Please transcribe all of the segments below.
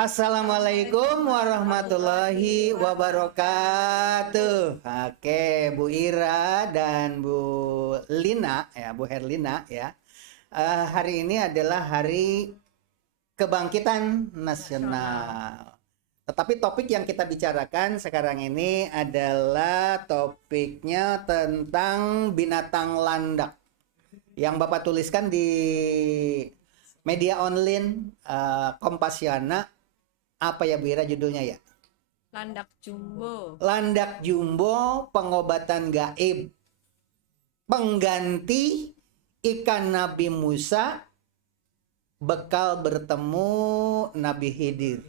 Assalamualaikum warahmatullahi wabarakatuh. Oke, Bu Ira dan Bu Lina, ya, Bu Herlina, ya. Hari ini adalah Hari Kebangkitan Nasional. Tetapi topik yang kita bicarakan sekarang ini adalah topiknya tentang binatang landak. Yang Bapak tuliskan di media online Kompasiana. Apa ya Bu Ira judulnya ya? Landak Jumbo. Landak Jumbo pengobatan gaib. Pengganti ikan Nabi Musa bekal bertemu Nabi Khidir.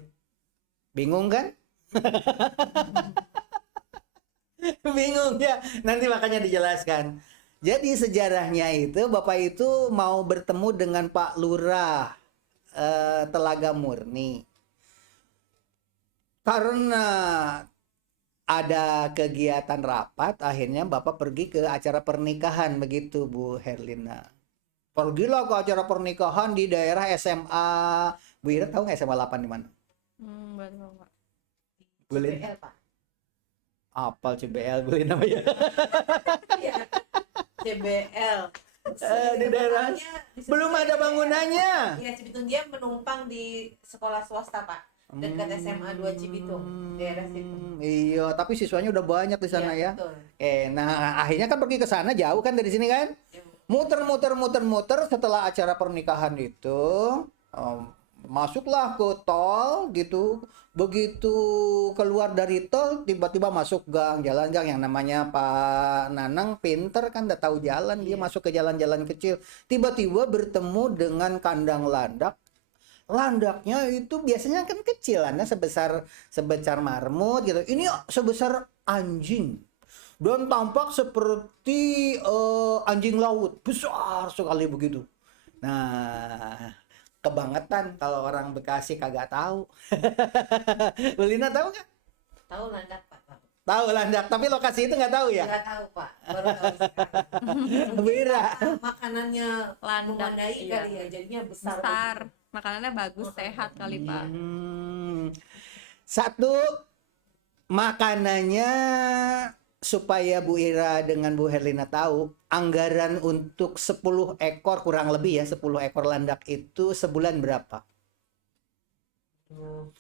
Bingung kan? Bingung ya? Nanti makanya dijelaskan. Jadi sejarahnya itu Bapak itu mau bertemu dengan Pak Lurah Telaga Murni. Karena ada kegiatan rapat, akhirnya Bapak pergi ke acara pernikahan, begitu Bu Herlina. Pergilah ke acara pernikahan di daerah SMA. Bu Ira tahu nggak SMA 8 di mana? Betul, Pak. Boleh. CBL, Pak. Apal CBL boleh namanya. Iya. CBL. Di daerah belum ada bangunannya. Iya, Cibitung, dia menumpang di sekolah swasta, Pak. Dekat SMA 2 Cibitung, daerah situ. Iya, tapi siswanya udah banyak di sana ya. Betul. Nah akhirnya kan pergi ke sana jauh kan dari sini kan? Muter setelah acara pernikahan itu, masuklah ke tol gitu. Begitu keluar dari tol, tiba-tiba masuk gang, jalan gang yang namanya Pak Nanang pinter kan, udah tahu jalan, dia masuk ke jalan-jalan kecil. Tiba-tiba bertemu dengan kandang landak. Landaknya itu biasanya kan kecil, sebesar marmut gitu. Ini sebesar anjing. Dan tampak seperti anjing laut, besar sekali begitu. Nah, kebangetan kalau orang Bekasi kagak tahu. Belina tahu nggak? Tahu landak, Pak. Tahu landak, tapi lokasi itu nggak tahu ya? Nggak tahu, Pak. Baru tahu sekarang. Bira. Makanannya Landak, memadai iya. kali ya, jadinya besar. Besar. Makanannya bagus, sehat kali, Pak. Satu, makanannya supaya Bu Ira dengan Bu Herlina tahu, anggaran untuk 10 ekor kurang lebih ya, 10 ekor landak itu sebulan berapa? 1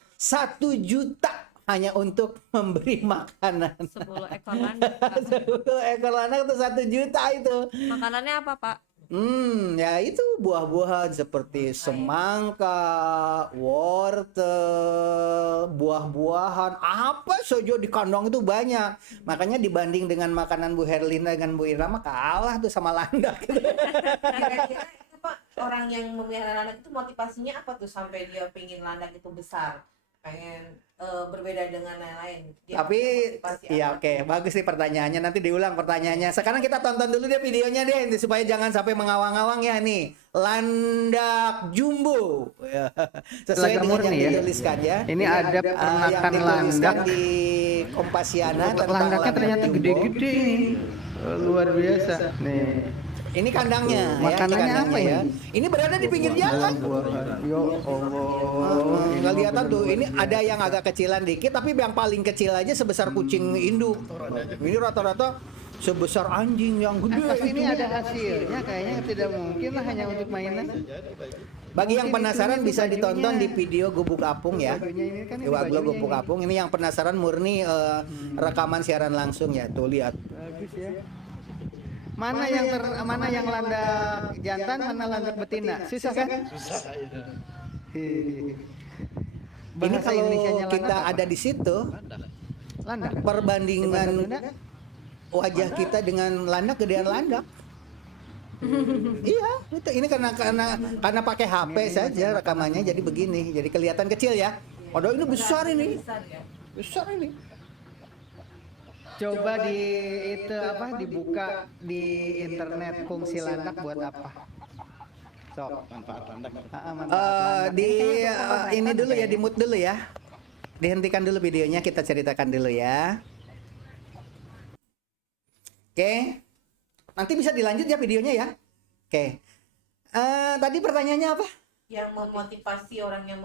juta hanya untuk memberi makanan. 10 ekor landak, Pak. 10 ekor landak itu 1 juta itu. Makanannya apa, Pak? Ya itu buah-buahan seperti semangka, wortel, buah-buahan, apa saja di kandang itu banyak. Makanya dibanding dengan makanan Bu Herlina dengan Bu Ira mah kalah tuh sama landak. Kira-kira itu, Pak, orang yang memelihara landak itu motivasinya apa tuh sampai dia pengen landak itu besar? Pengen berbeda dengan lain-lain. Tapi ya oke, bagus nih pertanyaannya, nanti diulang pertanyaannya. Sekarang kita tonton dulu deh videonya deh supaya jangan sampai mengawang-awang ya nih. Landak Jumbo. Sesuai dengan yang dituliskan ya. Ini ada peternakan landak di Kompasiana tentang landaknya ternyata Jumbo. gede-gede ini. Luar biasa. Nih. Ini kandangnya. Makanannya ya, apa ya? ini? Ini berada di pinggir jalan. Ya Allah. Nggak kelihatan tuh. Ini ada yang agak kecilan dikit, tapi yang paling kecil aja sebesar kucing induk. Ini rata-rata sebesar anjing yang gede. Pasti ini ada hasilnya, kayaknya tidak mungkin lah hanya untuk mainan. Bagi yang penasaran bisa ditonton di video Gubuk Apung ya. Di Waglo Gubuk Apung. Ini yang penasaran murni rekaman siaran langsung ya. Tuh lihat. Bagus ya. Mana yang landak jantan, mana landak betina? Susah kan? Susah. Ini kalau kita ada di situ, landak. perbandingan wajah kita dengan landak gedean landak. Iya, itu ini karena pakai HP saja rekamannya jadi begini, jadi kelihatan kecil ya. Padahal ini besar ini. Besar ini. Coba dibuka di internet fungsi landak buat apa? Sok manfaat landak. Ini dulu ya, di mute dulu ya. Dihentikan dulu videonya, kita ceritakan dulu ya. Oke. Nanti bisa dilanjut ya videonya ya. Oke. Tadi pertanyaannya apa? Yang memotivasi orang yang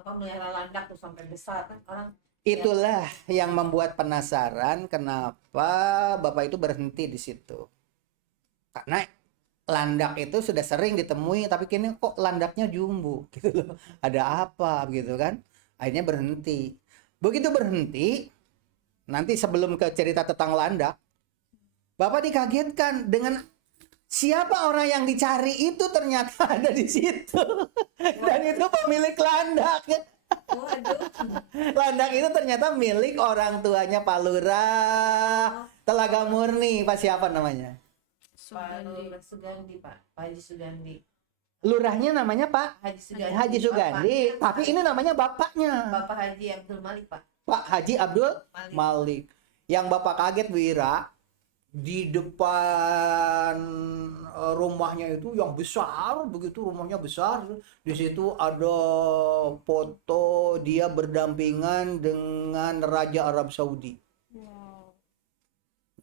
melihara landak tuh sampai besar kan orang. Itulah yang membuat penasaran kenapa Bapak itu berhenti di situ. Karena landak itu sudah sering ditemui, tapi kini kok landaknya jumbo gitu loh. Ada apa gitu kan? Akhirnya berhenti. Begitu berhenti, nanti sebelum ke cerita tentang landak, Bapak dikagetkan dengan siapa orang yang dicari itu ternyata ada di situ. Dan itu pemilik landak. Waduh. Landak itu ternyata milik orang tuanya Pak Lurah Telaga Murni. Pak siapa namanya? Pak Sugandi, Pak Haji Sugandi. Lurahnya namanya Pak Haji Sugandi. Haji Sugandi. Bapaknya, Tapi ini namanya bapaknya. Bapak Haji Abdul Malik, Pak. Pak Haji Abdul Malik. Malik. Yang Bapak kaget Bu Ira, di depan rumahnya itu yang besar, begitu rumahnya besar, di situ ada foto dia berdampingan dengan Raja Arab Saudi. Wow,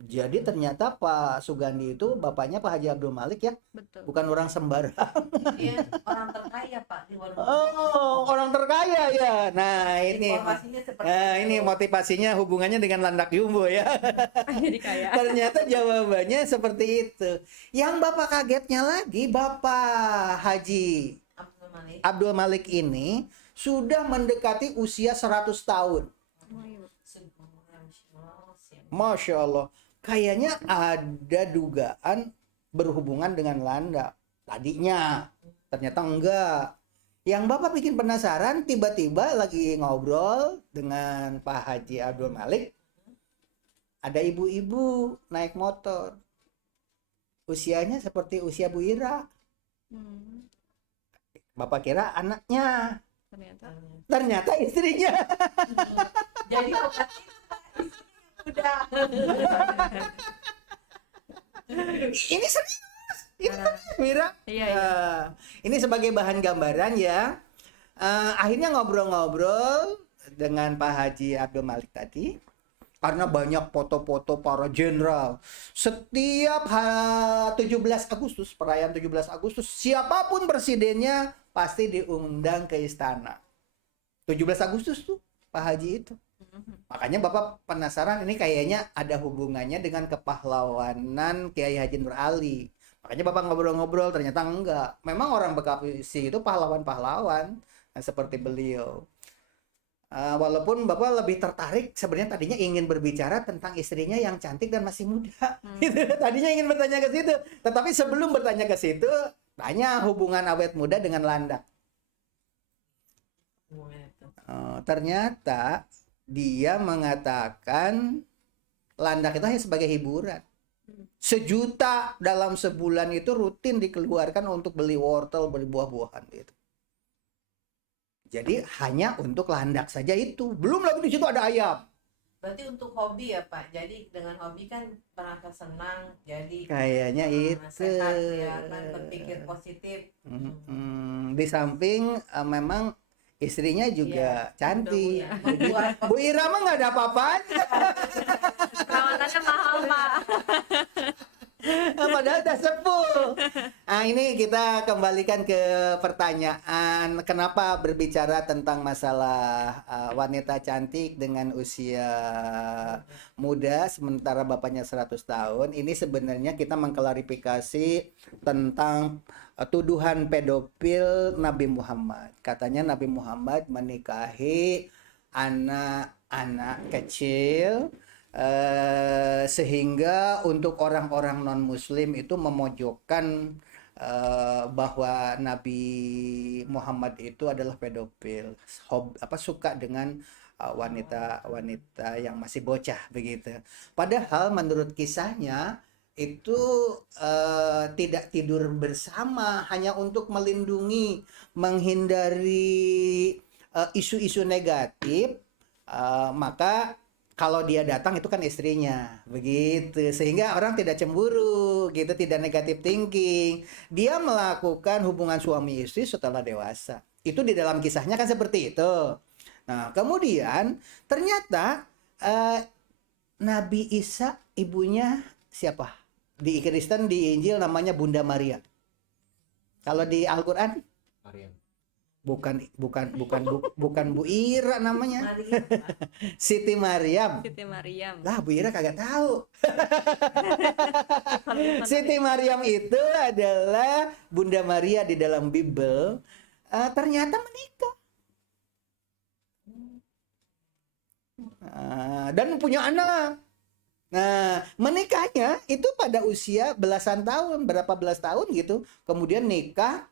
Jadi ternyata Pak Sugandi itu bapaknya Pak Haji Abdul Malik ya, betul. bukan orang sembarang. Dia orang terkaya, Pak, di warung. Oh, orang terkaya ya. Nah, ini. Informasinya seperti Ini itu. motivasinya hubungannya dengan landak jumbo ya. Jadi kayak Ternyata jawabannya seperti itu. Yang Bapak kagetnya lagi, Bapak Haji Abdul Malik. Abdul Malik ini sudah mendekati usia 100 tahun. Masya Allah. Kayaknya ada dugaan berhubungan dengan landak. Tadinya, ternyata enggak. Yang Bapak bikin penasaran, tiba-tiba lagi ngobrol dengan Pak Haji Abdul Malik. Ada ibu-ibu naik motor. Usianya seperti usia Bu Ira. hmm, Bapak kira anaknya. ternyata Ternyata istrinya. Jadi berarti udah. Ini serius. Ini serius, Mira. Iya, iya. Ini sebagai bahan gambaran ya. Akhirnya ngobrol-ngobrol dengan Pak Haji Abdul Malik tadi. Karena banyak foto-foto para jenderal. Setiap 17 Agustus, perayaan 17 Agustus, siapapun presidennya pasti diundang ke istana. 17 Agustus tuh Pak Haji itu. Makanya Bapak penasaran ini kayaknya ada hubungannya dengan kepahlawanan Kiai Haji Nur Ali. Makanya Bapak ngobrol-ngobrol, ternyata enggak. Memang orang Bekasi itu pahlawan-pahlawan seperti beliau. Walaupun Bapak lebih tertarik sebenarnya tadinya ingin berbicara tentang istrinya yang cantik dan masih muda. Gitu. Tadinya ingin bertanya ke situ. Tetapi sebelum bertanya ke situ, tanya hubungan awet muda dengan landak. Ternyata dia mengatakan landak itu hanya sebagai hiburan. 1 juta dalam sebulan itu rutin dikeluarkan untuk beli wortel, beli buah-buahan gitu. Jadi hanya untuk landak saja itu. Belum lagi di situ ada ayam. Berarti untuk hobi ya, Pak. Jadi dengan hobi kan merasa senang. Jadi Kayaknya itu. sehat ya kan, berpikir positif. Di samping memang istrinya juga cantik. Membuat Bu Ira mah nggak ada apa-apanya. perawatannya mahal, Pak. Padahal udah sepuh. Nah, ini kita kembalikan ke pertanyaan kenapa berbicara tentang masalah wanita cantik dengan usia muda sementara bapaknya 100 tahun. Ini sebenarnya kita mengklarifikasi tentang tuduhan pedofil Nabi Muhammad. Katanya Nabi Muhammad menikahi anak-anak kecil sehingga untuk orang-orang non-muslim itu memojokkan bahwa Nabi Muhammad itu adalah pedofil, suka dengan wanita-wanita yang masih bocah begitu. Padahal menurut kisahnya itu tidak tidur bersama hanya untuk melindungi, menghindari isu-isu negatif, maka kalau dia datang itu kan istrinya, begitu. Sehingga orang tidak cemburu, gitu, tidak negatif thinking. Dia melakukan hubungan suami istri setelah dewasa. Itu di dalam kisahnya kan seperti itu. Nah, kemudian ternyata Nabi Isa ibunya siapa? Di Kristen di Injil namanya Bunda Maria. Kalau di Al-Qur'an bukan Bu Ira namanya. Maria, Siti Maryam. Siti Maryam. Lah, Bu Ira kagak tahu. Siti Maryam itu adalah Bunda Maria di dalam Bible. Ternyata menikah. Dan punya anak. Nah, menikahnya itu pada usia belasan tahun, berapa belas tahun gitu. Kemudian nikah.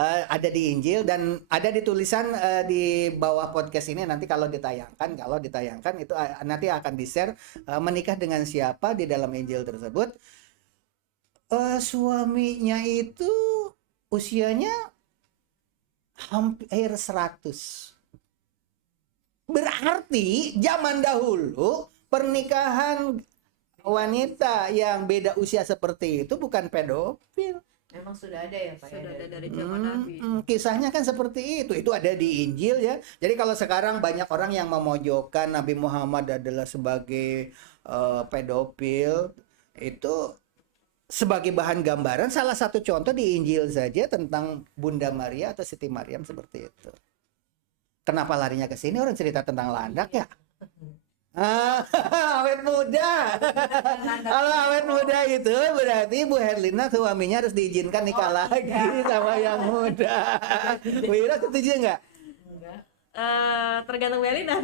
Ada di Injil dan ada di tulisan di bawah podcast ini nanti kalau ditayangkan itu nanti akan di-share menikah dengan siapa di dalam Injil tersebut. Suaminya itu usianya hampir 100. Berarti zaman dahulu pernikahan wanita yang beda usia seperti itu bukan pedofil. memang sudah ada ya Pak ya, Sudah ada dari dari zaman Nabi. Kisahnya kan seperti itu ada di Injil ya. Jadi kalau sekarang banyak orang yang memojokkan Nabi Muhammad adalah sebagai pedofil, itu sebagai bahan gambaran salah satu contoh di Injil saja tentang Bunda Maria atau Siti Maryam seperti itu. Kenapa larinya ke sini orang cerita tentang landak ya? Awet muda. Kalau awet muda itu berarti Bu Herlina suaminya harus diizinkan nikah lagi sama yang muda. Bu Ira setuju nggak? Enggak. Tergantung Belina.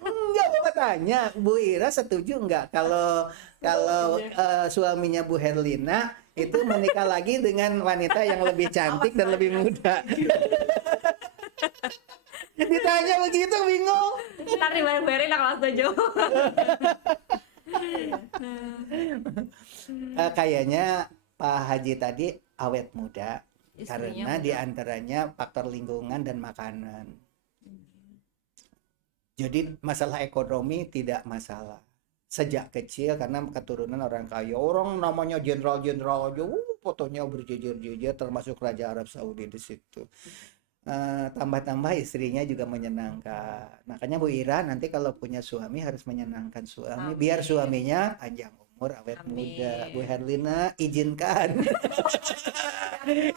Enggak, Bapak tanya Bu Ira setuju nggak kalau suaminya Bu Herlina itu menikah lagi dengan wanita yang lebih cantik dan lebih muda? Ditanya begitu bingung. Ntar dibayar Belina kalau setuju. Kayaknya Pak Haji tadi awet muda. Istrinya Karena muda. diantaranya faktor lingkungan dan makanan. Jadi masalah ekonomi tidak masalah. Sejak kecil karena keturunan orang kaya. Orang namanya jenderal-jenderal aja, fotonya berjejer-jejer termasuk Raja Arab Saudi di situ. Tambah-tambah istrinya juga menyenangkan. Makanya Bu Ira nanti kalau punya suami harus menyenangkan suami. Amin. Biar suaminya panjang umur, awet Amin. muda. Bu Herlina izinkan.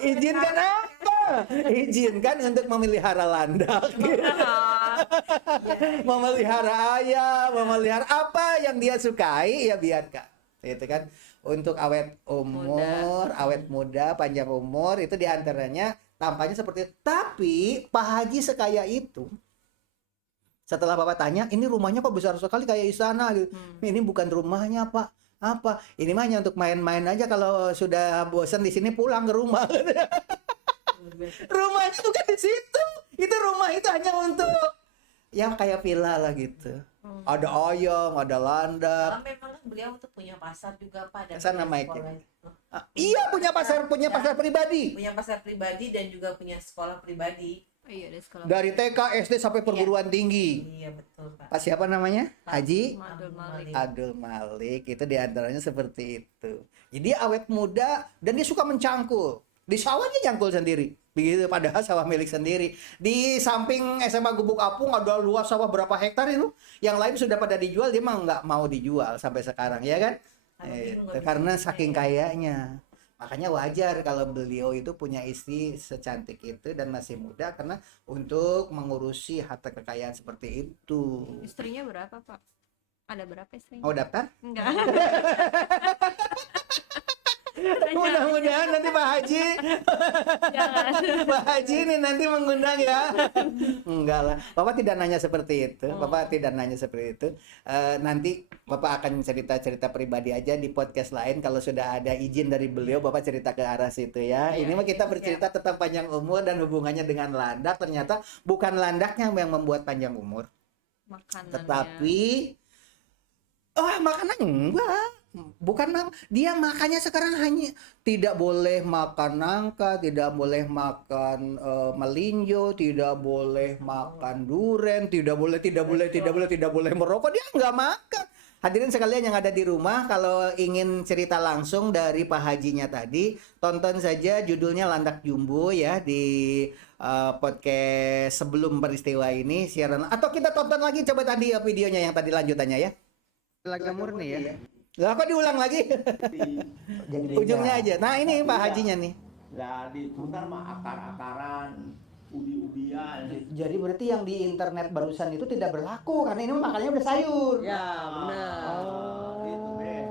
Izinkan apa? Izinkan untuk memelihara landak. Memelihara ayam, memelihara apa yang dia sukai ya biarkan. Itu kan untuk awet umur, awet muda, panjang umur itu diantaranya tampaknya seperti itu. Tapi Pak Haji sekaya itu, setelah Bapak tanya, ini rumahnya kok besar sekali kayak istana gitu. Ini bukan rumahnya Pak. Apa? Ini mah hanya untuk main-main aja, kalau sudah bosan di sini pulang ke rumah. Rumahnya bukan di situ. Itu rumah itu hanya untuk yang kayak villa lah gitu. Ada ayam, ada landak. Malah memang kan beliau tuh punya pasar juga Pak dan Sana punya Mike. sekolah. Iya punya pasar pribadi. Punya pasar pribadi dan juga punya sekolah pribadi. Oh iya, ada sekolah. Dari TK, SD sampai perguruan tinggi. Iya betul Pak. Pak siapa namanya? Haji Abdul Malik. Abdul Malik. Itu diantaranya seperti itu. Jadi dia awet muda dan dia suka mencangkul. Di sawahnya jangkul sendiri. Begitu, padahal sawah milik sendiri. Di samping SMA Gubuk Apung ada luas sawah berapa hektar itu. Yang lain sudah pada dijual, dia mah nggak mau dijual sampai sekarang, ya kan? Karena saking kayanya. Makanya wajar kalau beliau itu punya istri secantik itu dan masih muda karena untuk mengurusi harta kekayaan seperti itu. Istrinya berapa, Pak? Ada berapa istrinya? Mau daftar? Enggak. Mudah-mudahan nanti Pak Haji Jangan. Pak Haji ini nanti mengundang ya. Enggak lah, Bapak tidak nanya seperti itu. Bapak tidak nanya seperti itu. Nanti Bapak akan cerita-cerita pribadi aja di podcast lain. Kalau sudah ada izin dari beliau, Bapak cerita ke arah situ ya. Ini mah kita bercerita tentang panjang umur dan hubungannya dengan landak. Ternyata bukan landaknya yang membuat panjang umur, Makanannya. tetapi makanan enggak. bukan dia makannya sekarang hanya tidak boleh makan nangka, tidak boleh makan melinjo, tidak boleh makan duren, tidak boleh merokok, dia nggak makan. Hadirin sekalian yang ada di rumah, kalau ingin cerita langsung dari Pak Hajinya tadi, tonton saja judulnya Landak Jumbo ya di podcast sebelum peristiwa ini siaran, atau kita tonton lagi coba tadi videonya yang tadi lanjutannya ya. Laga murni ya. Lah kok diulang lagi? Jadi Ujungnya aja. Nah ini Pak Hajinya nih. Lah diputar mah akar-akaran, ubi-ubian. Jadi berarti yang di internet barusan itu tidak berlaku karena ini makannya udah sayur. Ya, benar. Itu deh.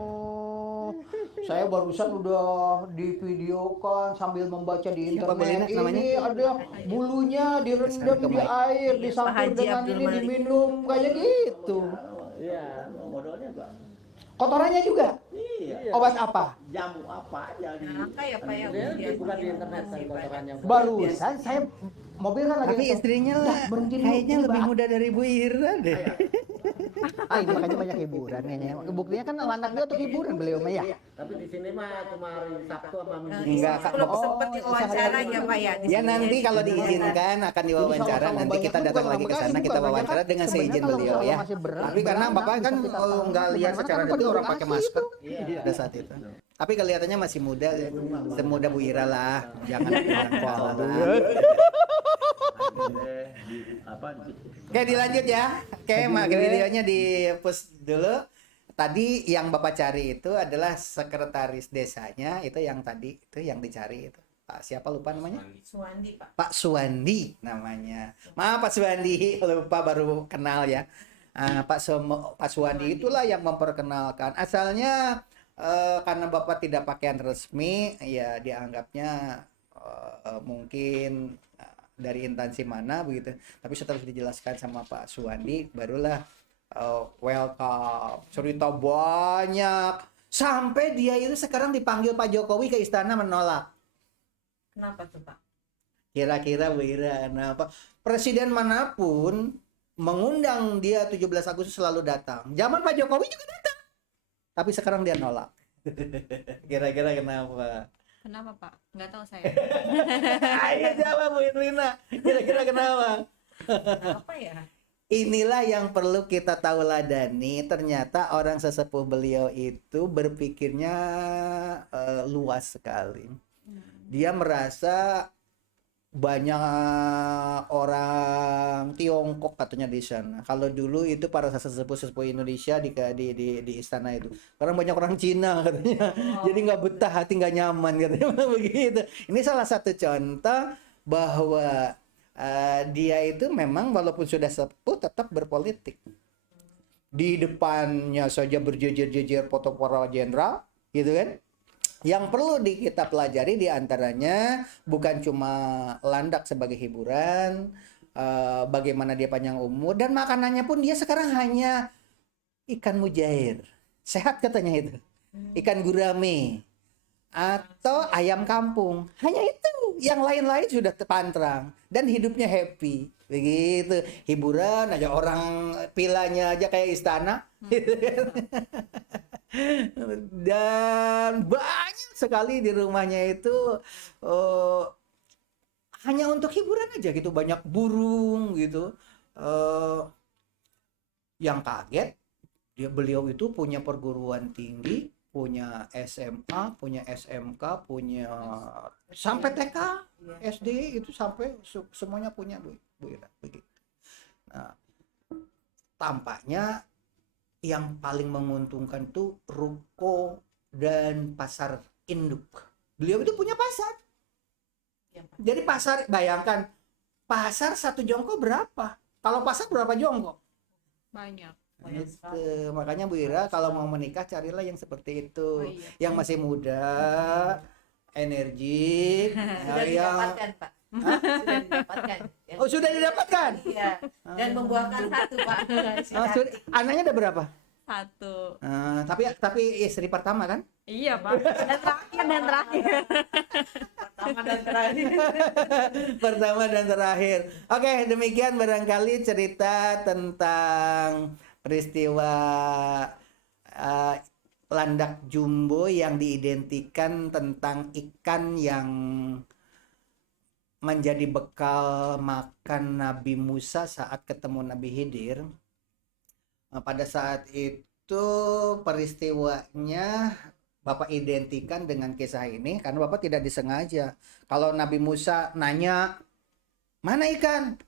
Saya barusan udah divideokan sambil membaca di Siapa internet. Belina namanya? Ini ada bulunya direndam di air, dicampur Haji dengan Abdul ini Malik. diminum kayak gitu. Iya, modalnya Pak. Kotorannya juga. Iya. Obat apa? Jamu apa aja di Nangka ya Pak ya. Dia bukan di internet kan kotorannya. Barusan saya mobil kan lagi. Tapi istrinya lah berhenti dulu, kayaknya ini lebih Pak. muda dari Bu Ira deh. Ah ini makanya banyak hiburan kayaknya. Buktinya kan Landak juga untuk hiburan beliau mah ya. Tapi di sini mah cuma hari Sabtu sama Minggu. Enggak, Kak. Belum Oh, sempat diwawancara ya Pak ya. di Ya sini. nanti kalau diizinkan akan diwawancara, sama-sama nanti kita banyak datang juga lagi ke orang sana, Bekasi kita juga wawancara banyak dengan kan. seizin Sebenarnya beliau kalau ya. masih berat, Tapi karena beranak, Bapak kan bisa kita tahu nggak lihat gimana secara kan detail orang pakai lokasi masker Iya. pada saat itu. Tapi kelihatannya masih muda, semuda Bu Ira lah, jangan bilang kuala lah. Apa? Oke dilanjut ya. Oke videonya di push dulu. Tadi yang Bapak cari itu adalah sekretaris desanya, itu yang tadi itu yang dicari itu. Pak siapa lupa namanya? Suwandi Pak. Pak Suwandi namanya. Maaf Pak Suwandi, lupa baru kenal ya. Pak Suwandi itulah yang memperkenalkan. Asalnya karena Bapak tidak pakaian resmi, ya dianggapnya mungkin dari instansi mana begitu. Tapi setelah dijelaskan sama Pak Suwandi, barulah welcome. Cerita banyak. Sampai dia itu sekarang dipanggil Pak Jokowi ke istana menolak. Kenapa tuh Pak? Kira-kira Bu Ira, kenapa? Presiden manapun mengundang dia 17 Agustus selalu datang. Zaman Pak Jokowi juga datang. Tapi sekarang dia nolak. Kira-kira kenapa? Kenapa Pak? Nggak tahu saya. Ayo jawab Bu Irlina. Kira-kira kenapa? Apa ya? Inilah yang perlu kita tauladani. Ternyata orang sesepuh beliau itu berpikirnya luas sekali. Dia merasa banyak orang Tiongkok katanya di sana. Kalau dulu itu para sesepuh Indonesia di istana itu. Sekarang banyak orang Cina katanya. Jadi nggak betah, hati nggak nyaman katanya begitu. Ini salah satu contoh bahwa dia itu memang walaupun sudah sepuh tetap berpolitik. Di depannya saja berjejer-jejer foto para jenderal, gitu kan? Yang perlu kita pelajari diantaranya bukan cuma landak sebagai hiburan, bagaimana dia panjang umur, dan makanannya pun dia sekarang hanya ikan mujair. Sehat katanya itu. Ikan gurame. Atau ayam kampung. Hanya itu. Yang lain-lain sudah terpantrang. Dan hidupnya happy. Begitu. Hiburan aja, orang pilanya aja kayak istana. Dan banyak sekali di rumahnya itu hanya untuk hiburan aja gitu. Banyak burung gitu. Yang kaget beliau itu punya perguruan tinggi, punya SMA, punya SMK, punya sampai TK, SD itu sampai semuanya punya Bu Ira begitu. Nah, tampaknya yang paling menguntungkan tuh ruko dan pasar induk. Beliau itu punya pasar. Jadi pasar, bayangkan pasar satu jongkok berapa? Kalau pasar berapa jongkok? Banyak. Itu. Makanya Bu Ira kalau mau menikah carilah yang seperti itu. Oh, iya. Yang masih muda, energik, Sudah yang didapatkan Pak. Sudah didapatkan. Oh, sudah didapatkan. Iya. Dan membuahkan satu Pak. Anaknya ada berapa? Satu. Tapi istri pertama kan? Iya Pak. Dan terakhir. Pertama dan terakhir. Pertama dan terakhir. Oke, demikian barangkali cerita tentang peristiwa landak jumbo yang diidentikan tentang ikan yang menjadi bekal makan Nabi Musa saat ketemu Nabi Khidir. Pada saat itu peristiwanya Bapak identikan dengan kisah ini karena Bapak tidak disengaja. Kalau Nabi Musa nanya, mana ikan?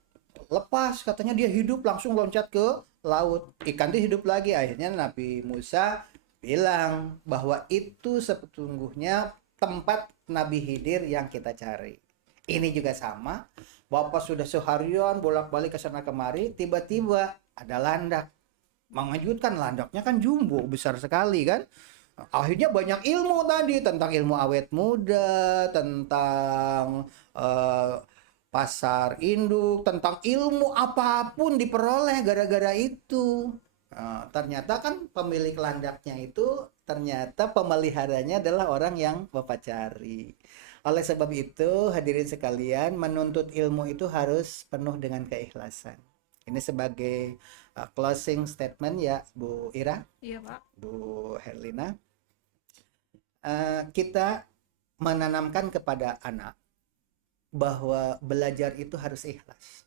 Lepas, katanya dia hidup, langsung loncat ke laut. Ikan itu hidup lagi. Akhirnya Nabi Musa bilang bahwa itu sesungguhnya tempat Nabi Khidir yang kita cari. Ini juga sama. Bapak sudah seharian bolak-balik ke sana kemari, tiba-tiba ada landak. Mengejutkan, landaknya kan jumbo, besar sekali kan. Akhirnya banyak ilmu tadi tentang ilmu awet muda, tentang pasar induk, tentang ilmu apapun diperoleh gara-gara itu. Ternyata kan pemilik landaknya itu ternyata pemeliharanya adalah orang yang Bapak cari. Oleh sebab itu, hadirin sekalian, menuntut ilmu itu harus penuh dengan keikhlasan. Ini sebagai closing statement ya, Bu Ira, Iya, Pak. Bu Herlina. Kita menanamkan kepada anak bahwa belajar itu harus ikhlas.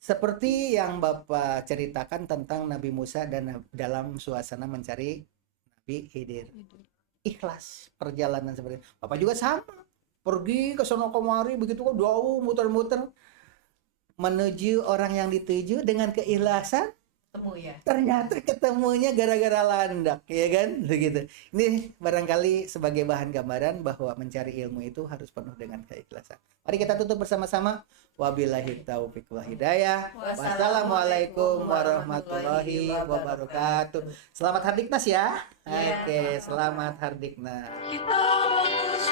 Seperti yang Bapak ceritakan tentang Nabi Musa dan dalam suasana mencari Nabi Khidir. Ikhlas perjalanan seperti itu. Bapak juga sama. Pergi ke sono kemari begitu kok jauh muter-muter menuju orang yang dituju dengan keikhlasan. Temu ya. Ternyata ketemunya gara-gara landak, ya kan? Begitu. Ini barangkali sebagai bahan gambaran bahwa mencari ilmu itu harus penuh dengan keikhlasan. Mari kita tutup bersama-sama. Wabillahi taufiq wal hidayah. Wassalamualaikum warahmatullahi wabarakatuh. Selamat Hardiknas ya. Iya. Oke, selamat Hardiknas. Kita bagus